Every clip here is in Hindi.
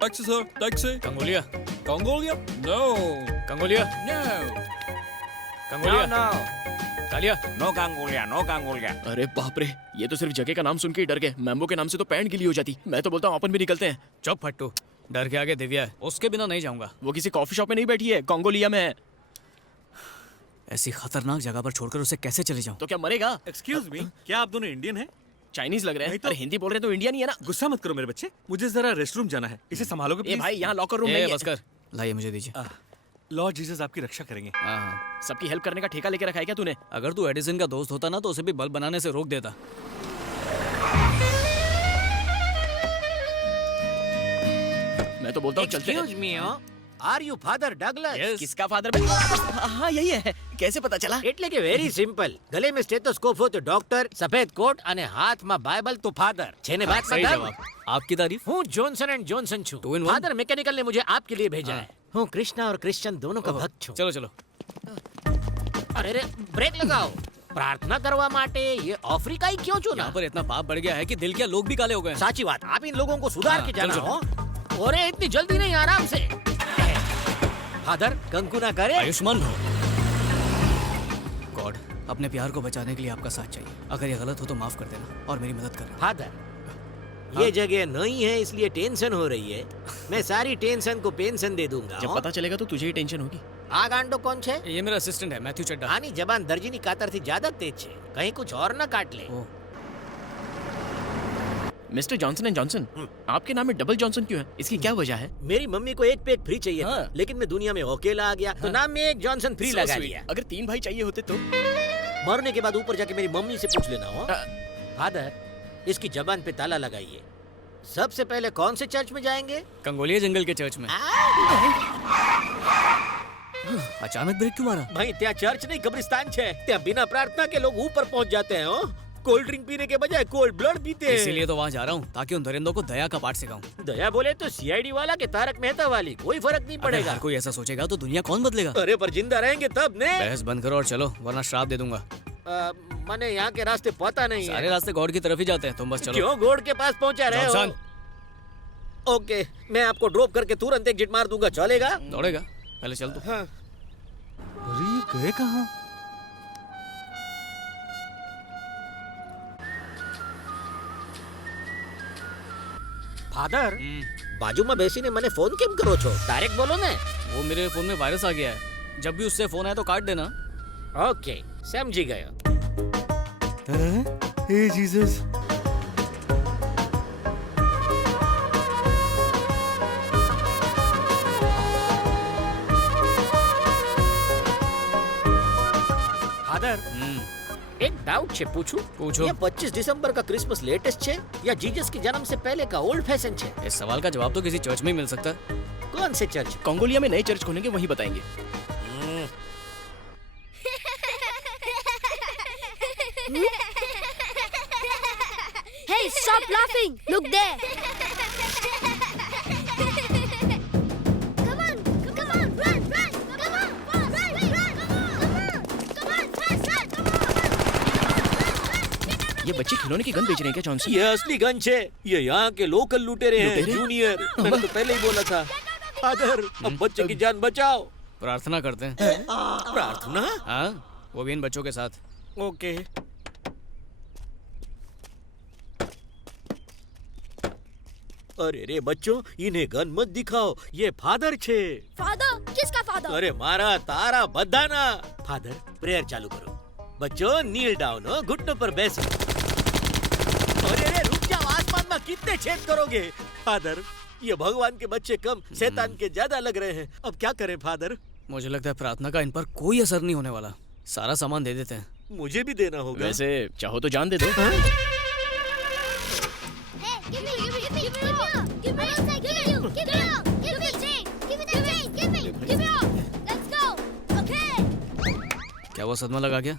Taxi, sir. Taxi. कंगोलिया, Mongolia? No. कंगोलिया, No. कंगोलिया, No. Kaliya. No Gangulia, no Gangulia. अरे बाप रे, ये तो सिर्फ जगह का नाम सुन के ही डर गए। मैम्बो के नाम से तो पैंट गिली हो जाती। मैं तो बोलता हूँ अपन भी निकलते हैं। चुप फट्टू, डर के आगे दिव्या है, उसके बिना नहीं जाऊंगा। वो किसी कॉफी शॉप में नहीं बैठी है, कांगोलिया में है। ऐसी खतरनाक जगह पर छोड़कर उसे कैसे चले जाऊं? तो क्या मरेगा? एक्सक्यूज मी, क्या आप दोनों इंडियन हैं? चाइनीज लग रहे हैं। नहीं तो- अरे हिंदी बोल रहे तो इंडिया नहीं है ना। गुस्सा मत करो मेरे बच्चे, मुझे जरा रेस्टरूम जाना है। इसे संभालोगे ए प्लीज? भाई, यहाँ लॉकर रूम ए, नहीं है। बस कर, लाइए मुझे दीजिए। लॉर्ड जीसस आपकी रक्षा करेंगे। हाँ, सबकी हेल्प करने का ठेका लेके रखा है क्या तूने? अगर तू एडिसन का दोस्त होता ना तो उसे भी बल्ब बनाने से रोक देता। मैं तो बोलता हूँ चलते हैं। Excuse me, are you Father Douglas? किसका फादर? हाँ यही है। कैसे पता चला? એટલે કે વેરી સિમ્પલ. ગલે में स्टेथोस्कोप हो तो डॉक्टर, सफेद कोट અને હાથમાં બાઇબલ તો ફાધર. છે ને વાત सही માં जवाब। आपकी तारीफ। હું जॉनसन एंड जॉनसन છું. Two in one? Father mechanical ने मुझे आपके लिए भेजा है. હું कृष्णा और क्रिश्चियन दोनों का भक्त છું. चलो चलो। अरे रे ब्रेक लगाओ. प्रार्थना करवा માટે ये अफ्रीकाई क्यों चुना? यहाँ पर इतना पाप बढ़ गया है कि दिल क्या लोग भी काले हो गए हैं। साची बात. आप इन लोगों को सुधार हाँ, के जाना चलो, हो. अरे इतनी जल्दी नहीं, आराम से. फादर कंकु ना करे. आयुष्मान भव। गॉड, अपने प्यार को बचाने के लिए आपका साथ चाहिए। अगर ये गलत हो तो माफ कर देना और मेरी मदद करना। फादर ये जगह नहीं है इसलिए टेंशन हो रही है. मैं सारी टेंशन को पेंशन दे दूंगा. जब पता चलेगा तो तुझे ही टेंशन होगी। આ ગાંડો કોણ છે? ये मेरा असिस्टेंट है मैथ्यू चड्डा। આની જબાન દરજીની કાતરથી જ્યાદા તેજ છે. કहीं कुछ और न काट ले. ओह, मिस्टर जॉनसन एंड जॉनसन, आपके नाम में डबल जॉनसन क्यों है? इसकी क्या वजह है? मेरी मम्मी को एक पे एक फ्री चाहिए था, हाँ। लेकिन मैं दुनिया में अकेला आ गया तो नाम में एक जॉनसन फ्री So लगा sweet. दिया. अगर 3 भाई चाहिए होते तो? मरने के बाद ऊपर जाके मेरी मम्मी से पूछ लेना हो. फादर, इसकी जबान पे ताला लगाइए. सबसे पहले कौन से चर्च में जाएंगे? कंगोलिया जंगल के चर्च में। अचानक ब्रेक क्यों मारा? भाई ત્યાં ચર્ચ નહીં કબ્રિસ્તાન છે. ત્યાં बिना प्रार्थना के लोग ऊपर पहुंच जाते हैं. हो कोल्ड ड्रिंक पीने के बजाय कोल्ड ब्लड पीते हैं. इसीलिए तो वहाँ जा रहा हूँ ताकि उन दरिंदों को दया का पाठ सिखाऊं। दया बोले तो सीआईडी वाला के तारक मेहता वाली कोई फर्क नहीं अगर पड़ेगा. हर कोई ऐसा सोचेगा तो दुनिया कौन बदलेगा? अरे पर जिंदा रहेंगे तब ने. बहस बंद करो और चलो, वरना श्राप दे दूंगा। मने यहाँ के रास्ते पता नहीं सारे है. रास्ते गॉड की तरफ ही जाते हैं, तुम बस चलो। क्यों गोड के पास पहुँचा रहे हो? जॉनसन, ओके, मैं आपको ड्रॉप करके तुरंत एग्जिट मार दूंगा. चलेगा? दौड़ेगा? पहले चल तू। हाँ. अरे ये गए कहाँ? फादर, બાજુમાં બેસીને મને ફોન કેમ કરો છો? ડાયરેક્ટ બોલો ને. वो मेरे फोन में वायरस आ गया है, जब भी उससे फोन आए तो काट देना। ઓકે, સમજી ગયો. हे जीसस. फादर, एक डाउट છે પૂછું? पूछो। ये 25 दिसंबर का क्रिसमस लेटेस्ट છે या जीसस के जन्म से पहले का ओल्ड फैशन છે? इस सवाल का जवाब तो किसी चर्च में ही मिल सकता है। कौन से चर्च? कांगोलिया में नए चर्च खोलेंगे, वहीं बताएंगे। Hey, stop laughing! Look there! Come on! Come on! Run! Run! Come on! Run! Run! Run! Come on! Fast! Fast! Come on! ये बच्चे खिलौने की गन बेच रहे हैं क्या जॉनसन? ये असली गन है. ये यहाँ के लोकल लुटेरे हैं. लुटेरे? जूनियर, मैंने तो पहले ही बोला था. फादर, अब बच्चे की जान बचाओ. प्रार्थना करते हैं। प्रार्थना? हाँ, वो भी इन बच्चों के साथ। ओके. अरे रे बच्चों, इन्हें गन मत दिखाओ. ये फादर छे. Father? किसका father? अरे मारा तारा बधाना. फादर, प्रेयर चालू करो. बच्चों नील डाउन हो, घुटनों पर बैसो. अरे रे रुक जाओ, आसमान में कितने छेद करोगे? फादर, ये भगवान के बच्चे कम, शैतान के ज्यादा लग रहे हैं. अब क्या करें फादर? मुझे लगता है प्रार्थना का इन पर कोई असर नहीं होने वाला। सारा सामान दे देते हैं। मुझे भी देना होगा. वैसे चाहो तो जान दे दो। Hey, give me! Give me! Give me! Give me! Give me! Give me! Give me the chain! Give me the chain! Give me! Give me all! Let's go! Okay! क्या वो सदमा लगा क्या?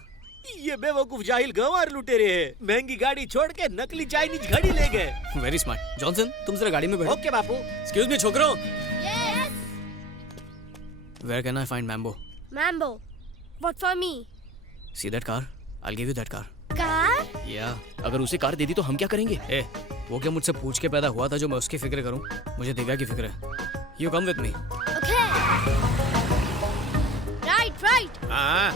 ये बेवकूफ जाहिल गंवार लुटेरे हैं. महंगी गाड़ी छोड़ के नकली चाइनीज घड़ी ले गए. Very smart. जॉनसन, तुम जरा गाड़ी में बैठो। ओके बापू. एक्सक्यूज मी छोकरो। Yes! Where can I find Mambo? Mambo. What for me? See that car? I will give you that car. Car? या अगर उसे कार दे दी तो हम क्या करेंगे? ए, वो क्या मुझसे पूछ के पैदा हुआ था जो मैं उसकी फिक्र करूं? मुझे दिव्या की फिक्र है। You come with me. Okay. Right. हाँ,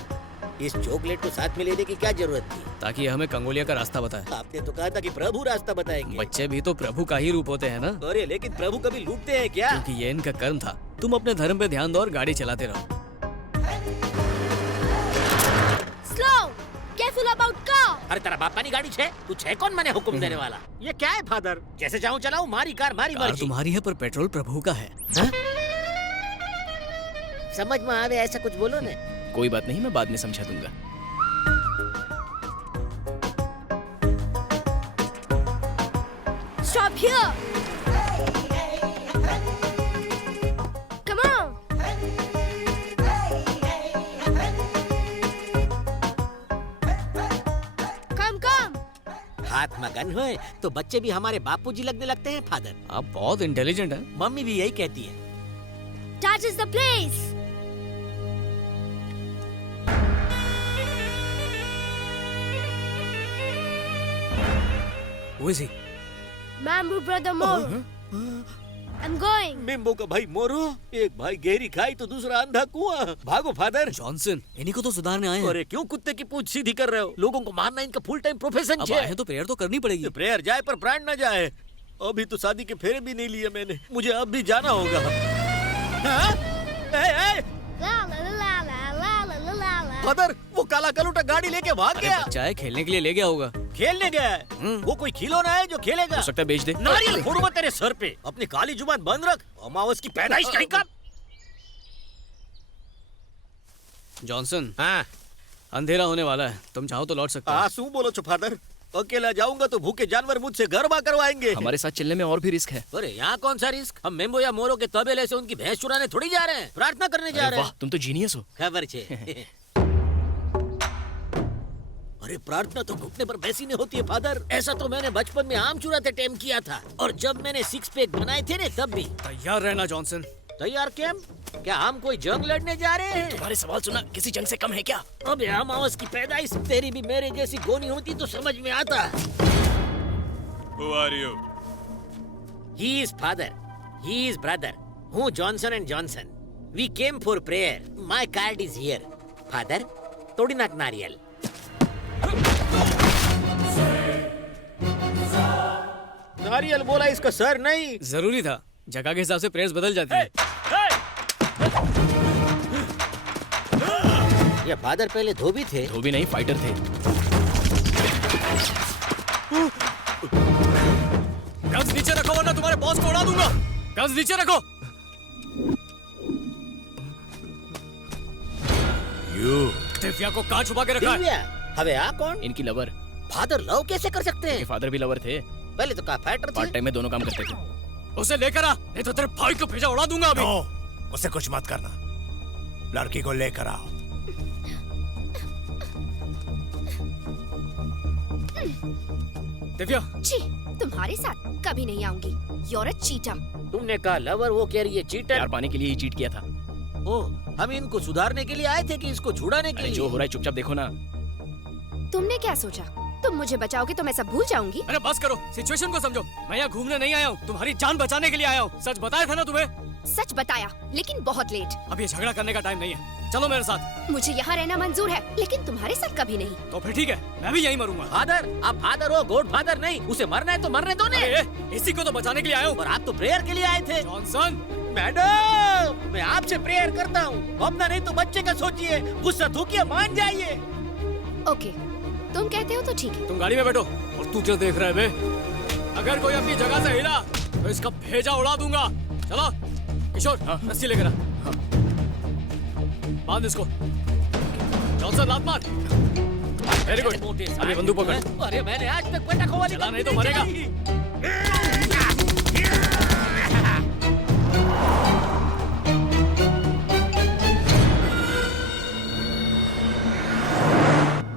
इस चॉकलेट को साथ में लेने की क्या जरूरत थी? ताकि ये हमें कंगोलिया का रास्ता बताए। आपने तो कहा था कि प्रभु रास्ता बताएंगे। बच्चे भी तो प्रभु का ही रूप होते हैं ना, अरे लेकिन प्रभु कभी लूटते हैं क्या? क्योंकि ये इनका कर्म था। तुम अपने धर्म पे ध्यान दो और गाड़ी चलाते रहो। Slow. Careful about car. अरे तेरा बापा की गाड़ी छे, तू छे कौन मने हुक्म देने वाला? ये क्या है फादर? जैसे चाहूं चलाऊं, मारी कार मारी कार मर्जी। तुम्हारी है पर पेट्रोल प्रभु का है। समझ में आवे ऐसा कुछ बोलो ने। कोई बात नहीं, मैं बाद में समझा दूंगा। Stop here. Come on. Come. हाथ में गन होए तो बच्चे भी हमारे बापूजी लगने लगते हैं फादर। आप बहुत इंटेलिजेंट हैं। मम्मी भी यही कहती है। That is the place. Who is he? Mambu brother Moro. I'm going. मिम्बो का भाई मोरू, एक भाई गहरी खाई तो दूसरा अंधा कुआं। भागो फादर। जॉनसन, इन्हीं को तो सुधारने आए हैं। अरे क्यों कुत्ते की पूंछ सीधी कर रहे हो? लोगों को मारना इनका फुल टाइम प्रोफेशन अब है। आए हैं तो प्रेयर तो करनी पड़ेगी। प्रेयर जाए पर प्राण न जाए। अभी तो शादी के फेरे भी नहीं लिए मैंने, मुझे अब भी जाना होगा। हाँ? ए, La la la la la la la la la. Father, वो काला कलूटा गाड़ी लेके भाग अरे गया। बच्चा है, खेलने के लिए ले गया होगा। खेलने गया है। वो कोई खिलौना है जो खेलेगा? हो सकता है बेच दे। नारियल फोड़ूंगा तेरे सर पे। अपनी काली जुबान बंद रख। अमावस की पैदाइश कहीं का। जॉनसन, हाँ, अंधेरा होने वाला है, तुम चाहो तो लौट सकते हो। आंसू बोलो छो फादर। अकेला जाऊंगा तो भूखे जानवर मुझसे गरबा करवाएंगे। हमारे साथ चलने में और भी रिस्क है। अरे यहाँ कौन सा रिस्क? हम मेम्बो या मोरो के तबेले से उनकी भैंस चुराने थोड़ी जा रहे हैं, प्रार्थना करने जा अरे रहे वाह, हैं। तुम तो जीनियस हो। खबर छे। अरे प्रार्थना तो घुटने पर बैसी नहीं होती है फादर। ऐसा तो मैंने बचपन में आम चुराते टाइम किया था, और जब मैंने 6 पैक बनाए थे ने तब भी। तैयार रहना जॉनसन। तैयार कैम? क्या हम कोई जंग लड़ने जा रहे हैं? तुम्हारे सवाल सुना किसी जंग से कम है क्या? अबे अमावस की पैदाइश, तेरी भी मेरे जैसी गोनी होती तो समझ में आता। Who are you? He is father. He is brother. हूँ Johnson and Johnson. We came for prayer. My card is here. Father, तोड़ी नाक नारियल. नारियल बोला, इसका सर नहीं। जरूरी था, जगह के हिसाब से प्रेयर्स बदल जाती है। ये फादर पहले धोबी थे। धोबी नहीं, फाइटर थे। गन्स नीचे रखो वरना तुम्हारे बॉस को उड़ा दूंगा। गन्स नीचे रखो। दिव्या को कहाँ छुपा के रखा है? दिव्या, हवे आ कौन? इनकी लवर। फादर लव कैसे कर सकते इनके हैं? फादर भी लवर थे। पहले तो कहा फाइटर पार्ट थे। टाइम में दोनों काम करते थे। उसे लेकर आ, नहीं तो तेरे भाई को भेजा उड़ा दूंगा अभी। नो, उसे कुछ मत करना। लड़की को लेकर आओ। दिव्या, छी, तुम्हारे साथ कभी नहीं आऊंगी। You're a cheater. तुमने कहा लवर, वो कह रही है चीटर। प्यार पाने के लिए ही चीट किया था। ओ, हम इनको सुधारने के लिए आए थे कि इसको छुड़ाने के अरे लिए? जो हो रहा है चुपचाप देखो ना। तुमने क्या सोचा? तुम मुझे बचाओगे तो मैं सब भूल जाऊंगी? अरे बस करो, सिचुएशन को समझो। मैं यहाँ घूमने नहीं आया हूँ, तुम्हारी जान बचाने के लिए आया हूँ। सच बताया था ना तुम्हें? सच बताया, लेकिन बहुत लेट। अब ये झगड़ा करने का टाइम नहीं है, चलो मेरे साथ। मुझे यहाँ रहना मंजूर है, लेकिन तुम्हारे साथ कभी नहीं। तो फिर ठीक है, मैं भी यहीं मरूंगा। फादर, आप फादर हो, गॉड फादर नहीं। उसे मरना है तो मरने दो ने। अरे, इसी को तो बचाने के लिए आया हूँ। पर आप तो प्रेयर के लिए आए थे। जॉनसन, मैडम, मैं आपसे प्रेयर करता हूँ। अपना नहीं तो बच्चे का सोचिए। गुस्सा थूकिए, मान जाइए। ओके, तुम कहते हो तो ठीक है। तुम गाड़ी में बैठो। और तू क्या देख रहा है बे? अगर कोई अपनी जगह से हिला तो इसका भेजा उड़ा दूंगा। चलो किशोर, रस्सी लेकर आ। बांध इसको। जॉनसन, लात मार। Very good. अभी बंदूक पकड़। अरे मैंने आज तक पटाखों वाली चला नहीं तो बंदूक मरेगा। चलाई।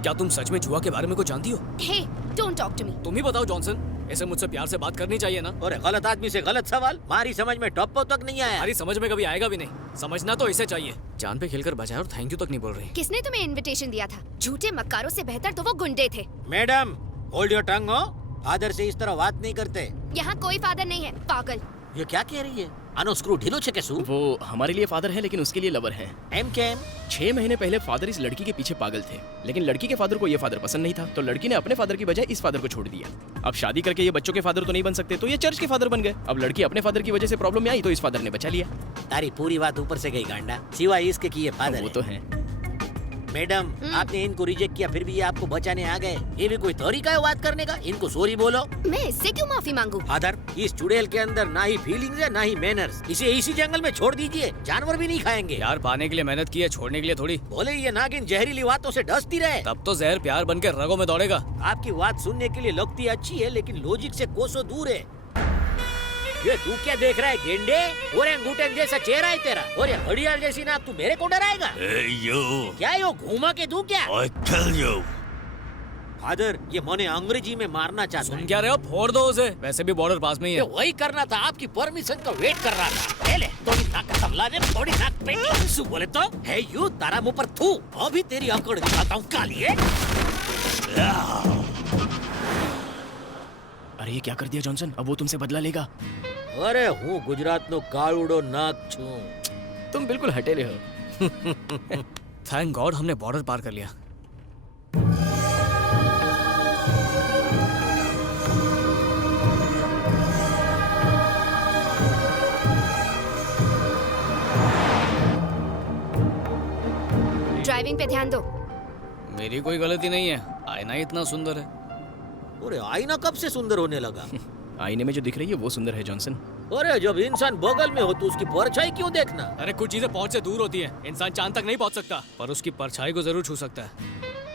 क्या तुम सच में जुआ के बारे में कुछ जानती हो? हे, डोंट टॉक टू मी। तुम ही बताओ जॉनसन, ऐसे मुझसे प्यार से बात करनी चाहिए ना? अरे गलत आदमी से गलत सवाल। हमारी समझ में टॉप तक नहीं आया। हमारी समझ में कभी आएगा भी नहीं। समझना तो इसे चाहिए। जान पे खेलकर बचाया और थैंक यू तक नहीं बोल रही। किसने तुम्हें इनविटेशन दिया था? झूठे मक्कारों से बेहतर तो वो गुंडे थे। मैडम, होल्ड योर टंग हो। फादर से इस तरह बात नहीं करते। यहाँ कोई फादर नहीं है, पागल। ये क्या कह रही है? आनो स्क्रू ढीलो छे केसु? वो हमारे लिए फादर है लेकिन उसके लिए लवर है। एम के एम? 6 महीने पहले फादर इस लड़की के पीछे पागल थे, लेकिन लड़की के फादर को ये फादर पसंद नहीं था, तो लड़की ने अपने फादर की बजाय इस फादर को छोड़ दिया। अब शादी करके ये बच्चों के फादर तो नहीं बन सकते, तो ये चर्च के फादर बन गए। अब लड़की अपने फादर की वजह से प्रॉब्लम में आई तो इस फादर ने बचा लिया। तारी पूरी बात ऊपर से गई गांडा, सिवाय इसके कि ये फादर वो है। तो है। मैडम, आपने इनको रिजेक्ट किया फिर भी ये आपको बचाने आ गए। ये भी कोई तरीका है बात करने का? इनको सॉरी बोलो। मैं इससे क्यों माफी मांगू? फादर, इस चुड़ैल के अंदर ना ही फीलिंग्स है ना ही मैनर्स। इसे इसी जंगल में छोड़ दीजिए, जानवर भी नहीं खाएंगे। यार पाने के लिए मेहनत की है, छोड़ने के लिए थोड़ी। बोले ये नागिन जहरीली बातों से डसती रहे। तब तो जहर प्यार बन के रगों में दौड़ेगा। आपकी बात सुनने के लिए लगती अच्छी है, लेकिन लॉजिक से कोसों दूर है। ये तू क्या देख रहा है गेंडे? ओरेंगुटेन जैसा चेहरा है तेरा, और ये घड़ियाल जैसी नाक, तू मेरे को डराएगा? Hey, you! क्या यो घुमा के दूं क्या? I kill you! फादर, ये मने अंग्रेजी में मारना चाहता सुन है। क्या रहे हो? फोड़ दो उसे, वैसे भी बॉर्डर पास में ही ये है। वही करना था, आपकी परमिशन का वेट कर रहा था। ले थोड़ी नाक का तबला दे, थोड़ी नाक पे सु बोले तो है यू तारा मुंह पर थू। अभी तेरी अकड़ दिखाता हूँ कालिए। अरे ये क्या कर दिया जॉनसन? अब वो तुमसे बदला लेगा। अरे हूँ गुजरात नो काळुडो नाक छू। तुम बिल्कुल हटेले हो। थैंक गॉड हमने बॉर्डर पार कर लिया। ड्राइविंग पे ध्यान दो। मेरी कोई गलती नहीं है, आईना ही इतना सुंदर है। अरे आईना कब से सुंदर होने लगा? आईने में जो दिख रही है वो सुंदर है जॉनसन। अरे जब इंसान बगल में हो तो उसकी परछाई क्यों देखना? अरे कुछ चीजें पहुंच से दूर होती हैं। इंसान चांद तक नहीं पहुंच सकता, पर उसकी परछाई को जरूर छू सकता है।